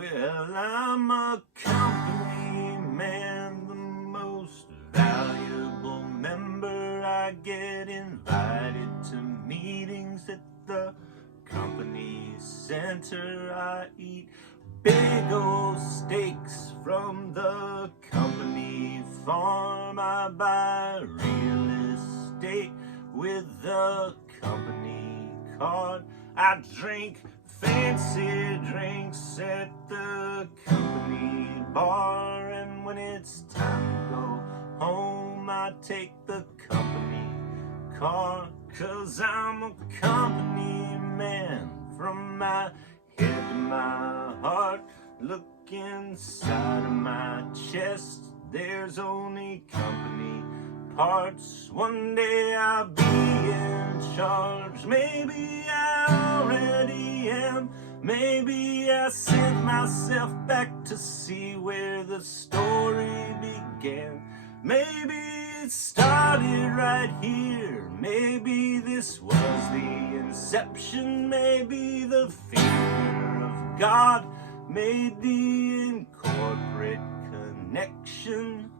Well, I'm a company man, the most valuable member. I get invited to meetings at the company center. I eat big old steaks from the company farm. I buy real estate with the company card. I drink fancy drinks at the company bar, and when it's time to go home, I take the company car. 'Cause I'm a company man from my head to my heart. Look inside of my chest, there's only company parts. One day I'll be in charge. Maybe I already am. Maybe I sent myself back to see where the story began. Maybe it started right here. Maybe this was the inception. Maybe the finger of God made the incorporate connection.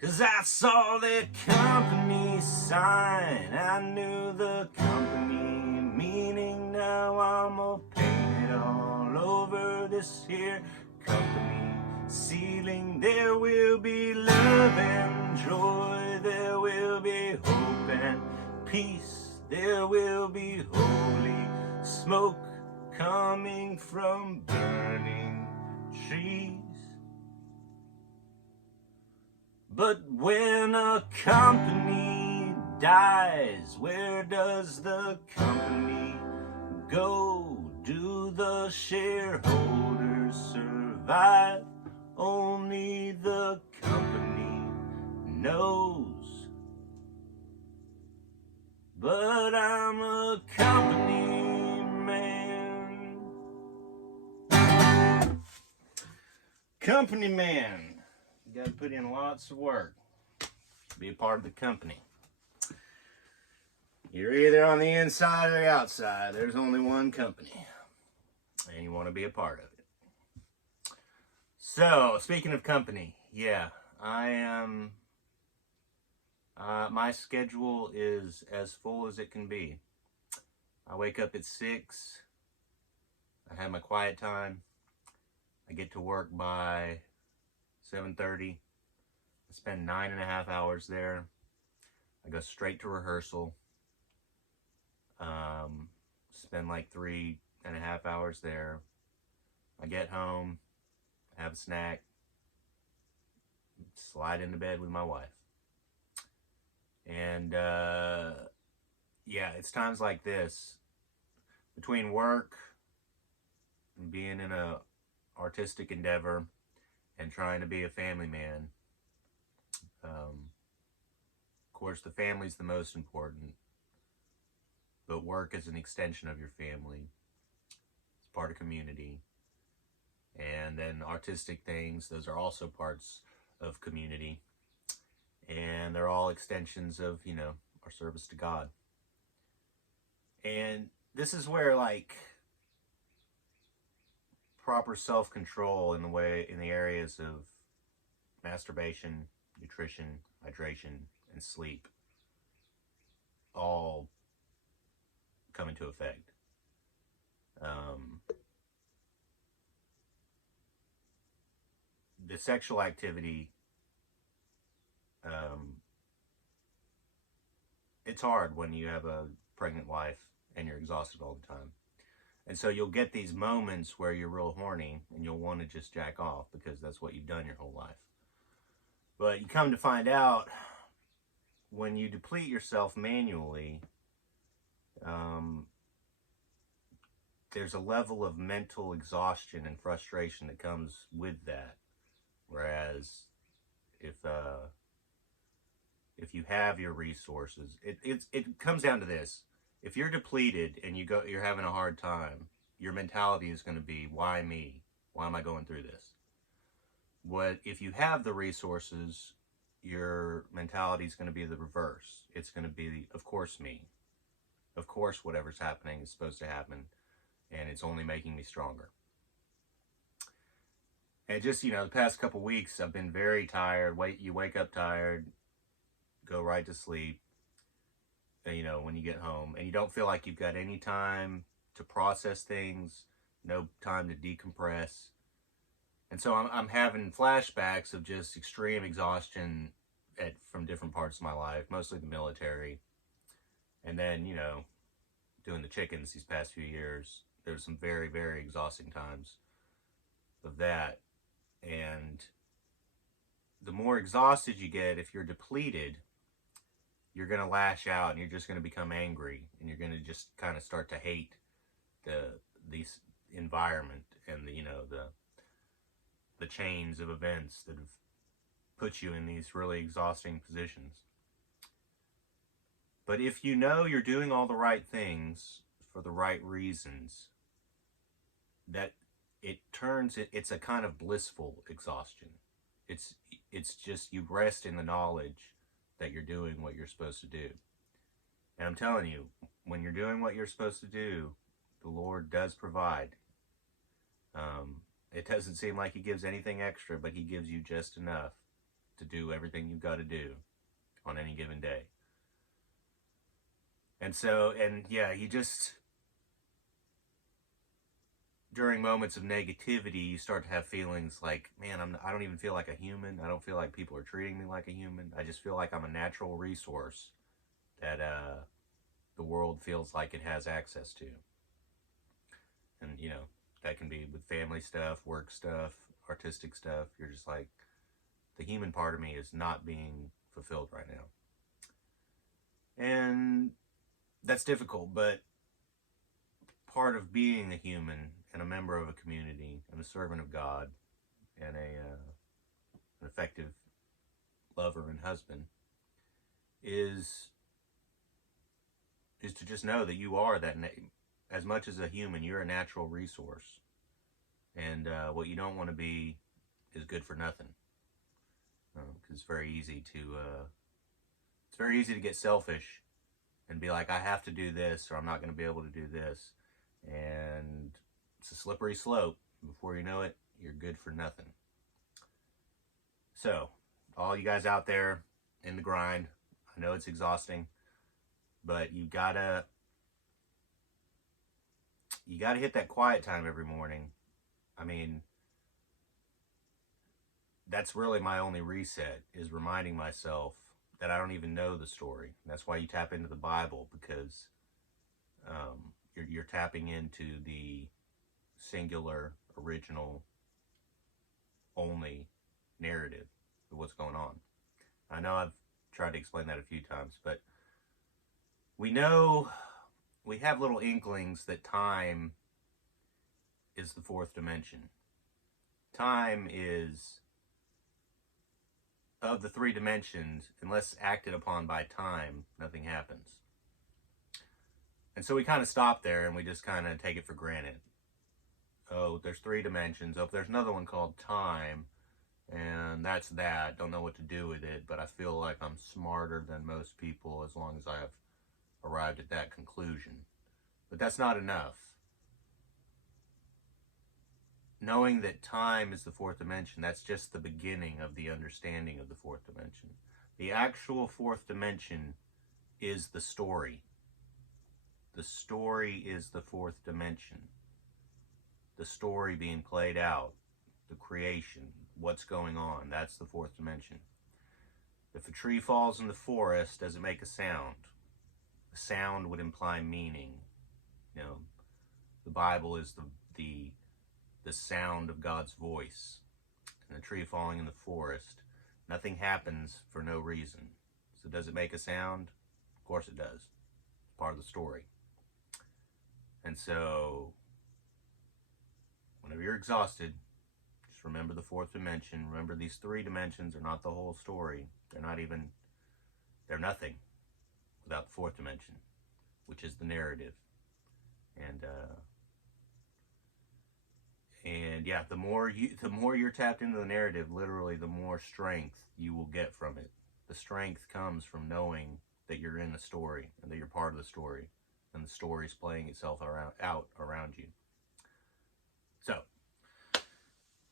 'Cause I saw the company sign, I knew the company meaning. Now I'm gonna paint it all over this here company ceiling. There will be love and joy, there will be hope and peace, there will be holy smoke coming from burning trees. But when a company dies, where does the company go? Do the shareholders survive? Only the company knows. But I'm a company man. Company man. You gotta put in lots of work to be a part of the company. You're either on the inside or the outside. There's only one company, and you want to be a part of it. So, speaking of company, yeah, I am. My schedule is as full as it can be. I wake up at 6. I have my quiet time. I get to work by 7:30. I spend 9.5 hours there. I go straight to rehearsal. Spend like 3.5 hours there. I get home, have a snack, slide into bed with my wife. And yeah, it's times like this, between work and being in a artistic endeavor and trying to be a family man. Of course, the family's the most important, but work is an extension of your family. It's part of community. And then artistic things, those are also parts of community. And they're all extensions of, our service to God. And this is where, proper self-control in the areas of masturbation, nutrition, hydration, and sleep all come into effect. The sexual activity, it's hard when you have a pregnant wife and you're exhausted all the time. And so you'll get these moments where you're real horny and you'll want to just jack off because that's what you've done your whole life. But you come to find out, when you deplete yourself manually, there's a level of mental exhaustion and frustration that comes with that. Whereas if you have your resources, it comes down to this. If you're depleted and you're having a hard time, your mentality is going to be, why me? Why am I going through this? If you have the resources, your mentality is going to be the reverse. It's going to be, of course me. Of course whatever's happening is supposed to happen. and it's only making me stronger. And just, the past couple weeks, I've been very tired. You wake up tired, go right to sleep, when you get home, and you don't feel like you've got any time to process things, no time to decompress. And so I'm having flashbacks of just extreme exhaustion from different parts of my life, mostly the military. And then, doing the chickens these past few years, there's some very, very exhausting times of that. And the more exhausted you get, if you're depleted, you're going to lash out and you're just going to become angry, and you're going to just kind of start to hate the environment and the chains of events that have put you in these really exhausting positions. But if you know you're doing all the right things for the right reasons, that it's a kind of blissful exhaustion. It's just you rest in the knowledge that you're doing what you're supposed to do. And I'm telling you, when you're doing what you're supposed to do, the Lord does provide. It doesn't seem like He gives anything extra, but He gives you just enough to do everything you've got to do on any given day. And you just, during moments of negativity, you start to have feelings like, man, I don't even feel like a human. I don't feel like people are treating me like a human. I just feel like I'm a natural resource that the world feels like it has access to. And, that can be with family stuff, work stuff, artistic stuff. You're just like, the human part of me is not being fulfilled right now. And that's difficult, but part of being a human and a member of a community and a servant of God and an effective lover and husband is to just know that you are that. As much as a human, you're a natural resource, and what you don't want to be is good for nothing. Because it's very easy to get selfish and be like, I have to do this, or I'm not going to be able to do this, and it's a slippery slope. Before you know it, you're good for nothing. So, all you guys out there in the grind, I know it's exhausting, but you gotta hit that quiet time every morning. I mean, that's really my only reset, is reminding myself that I don't even know the story. That's why you tap into the Bible, because you're tapping into the singular, original, only narrative of what's going on. I know I've tried to explain that a few times, but we have little inklings that time is the fourth dimension. Time is, of the three dimensions, unless acted upon by time, nothing happens. And so we kind of stop there and we just kind of take it for granted. Oh, there's three dimensions. Oh, there's another one called time, and that's that. Don't know what to do with it, but I feel like I'm smarter than most people as long as I have arrived at that conclusion. But that's not enough. Knowing that time is the fourth dimension, that's just the beginning of the understanding of the fourth dimension. The actual fourth dimension is the story. The story is the fourth dimension. The story being played out, the creation, what's going on, that's the fourth dimension. If a tree falls in the forest, does it make a sound? A sound would imply meaning. The Bible is the sound of God's voice. And a tree falling in the forest, nothing happens for no reason. So does it make a sound? Of course it does. It's part of the story. And so, whenever you're exhausted, just remember the fourth dimension. Remember, these three dimensions are not the whole story. They're nothing without the fourth dimension, which is the narrative. And yeah, the more you're tapped into the narrative, literally, the more strength you will get from it. The strength comes from knowing that you're in the story and that you're part of the story, and the story's playing itself out around you.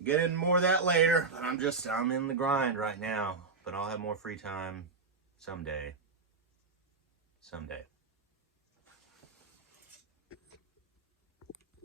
Get into more of that later, but I'm in the grind right now. But I'll have more free time someday. Someday.